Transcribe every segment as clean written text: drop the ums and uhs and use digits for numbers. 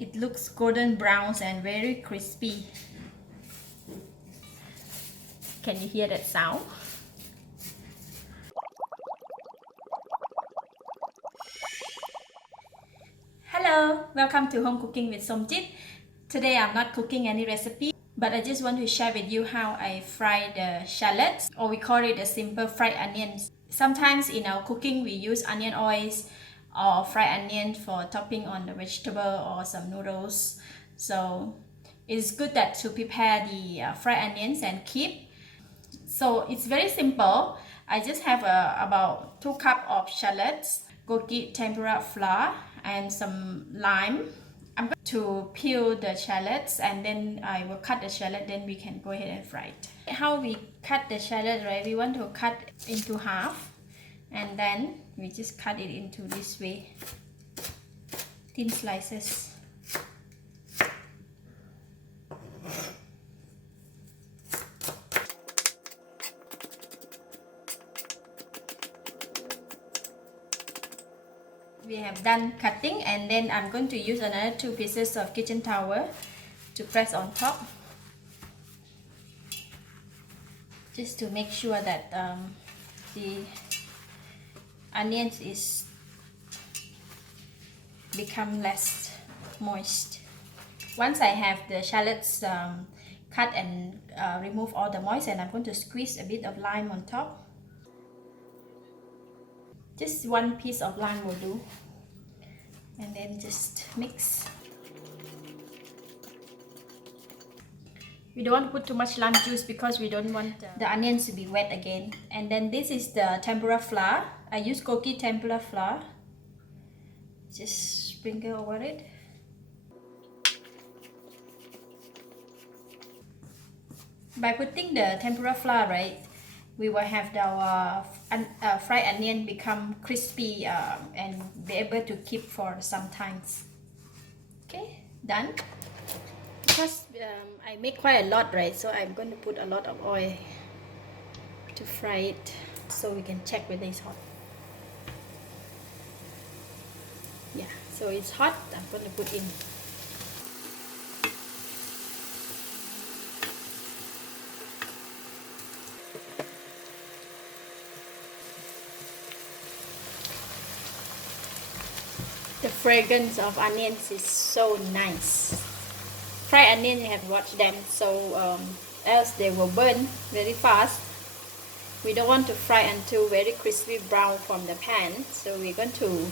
It looks golden brown and very crispy. Can you hear that sound? Hello, welcome to Home Cooking with Somjit. Today I'm not cooking any recipe, but I just want to share with you how I fry the shallots, or we call it the simple fried onions. Sometimes in our cooking we use onion oils or fried onion for topping on the vegetable or some noodles. So it's good that to prepare the fried onions and keep. So it's very simple. I just have about 2 cups of shallots, gogi tempura flour, and some lime. I'm going to peel the shallots and then I will cut the shallot, then we can go ahead and fry it. How we cut the shallot, right? We want to cut into half and then we just cut it into this way, thin slices. We have done cutting, and then I'm going to use another 2 pieces of kitchen towel to press on top, just to make sure that the onions is become less moist. Once I have the shallots cut and remove all the moist, and I'm going to squeeze a bit of lime on top. Just 1 piece of lime will do, and then just mix. We don't want to put too much lime juice because we don't want the onions to be wet again. And then this is the tempura flour. I use gogi tempura flour. Just sprinkle over it. By putting the tempura flour, right, we will have our fried onion become crispy and be able to keep for some times. Okay, done. Because I make quite a lot, right, so I'm going to put a lot of oil to fry it so we can check whether it's hot. Yeah, so it's hot. I'm going to put in. The fragrance of onions is so nice. Fried onion, you have to watch them, so else they will burn very fast. We don't want to fry until very crispy brown from the pan, so we're going to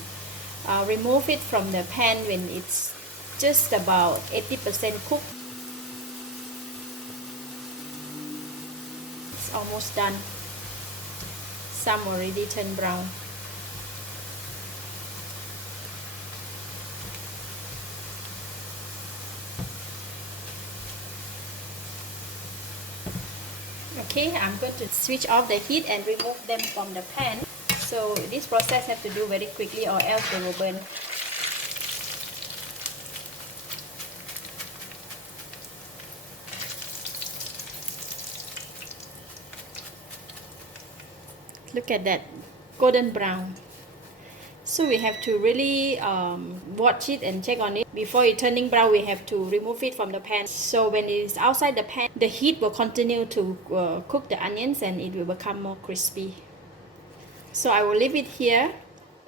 remove it from the pan when it's just about 80% cooked. It's almost done. Some already turned brown. Okay, I'm going to switch off the heat and remove them from the pan. So this process have to do very quickly or else they will burn. Look at that, golden brown. So we have to really watch it and check on it. Before it turning brown, we have to remove it from the pan. So when it is outside the pan, the heat will continue to cook the onions and it will become more crispy. So I will leave it here,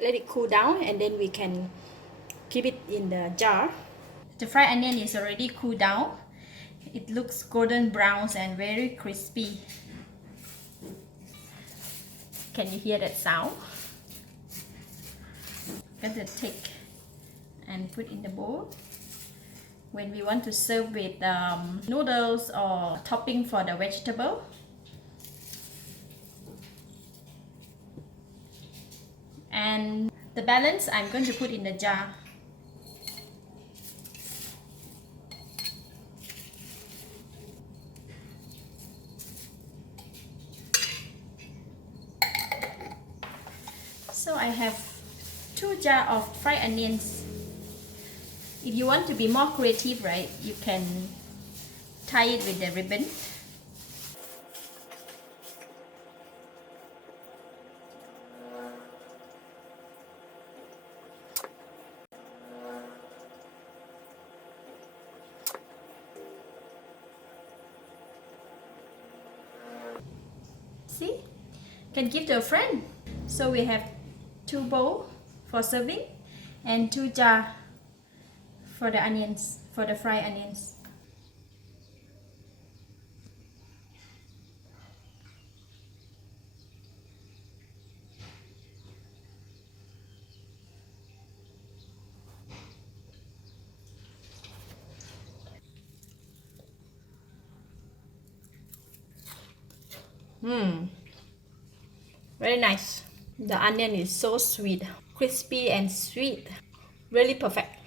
let it cool down, and then we can keep it in the jar. The fried onion is already cooled down. It looks golden brown and very crispy. Can you hear that sound? Going to take and put in the bowl. When we want to serve with noodles or topping for the vegetable. And the balance I'm going to put in the jar. So I have 2 jars of fried onions. If you want to be more creative, right, you can tie it with the ribbon. See? Can give to a friend. So we have 2 bowls for serving and 2 jars for the onions, for the fried onions. Very nice. The onion is so sweet, crispy and sweet. Really perfect.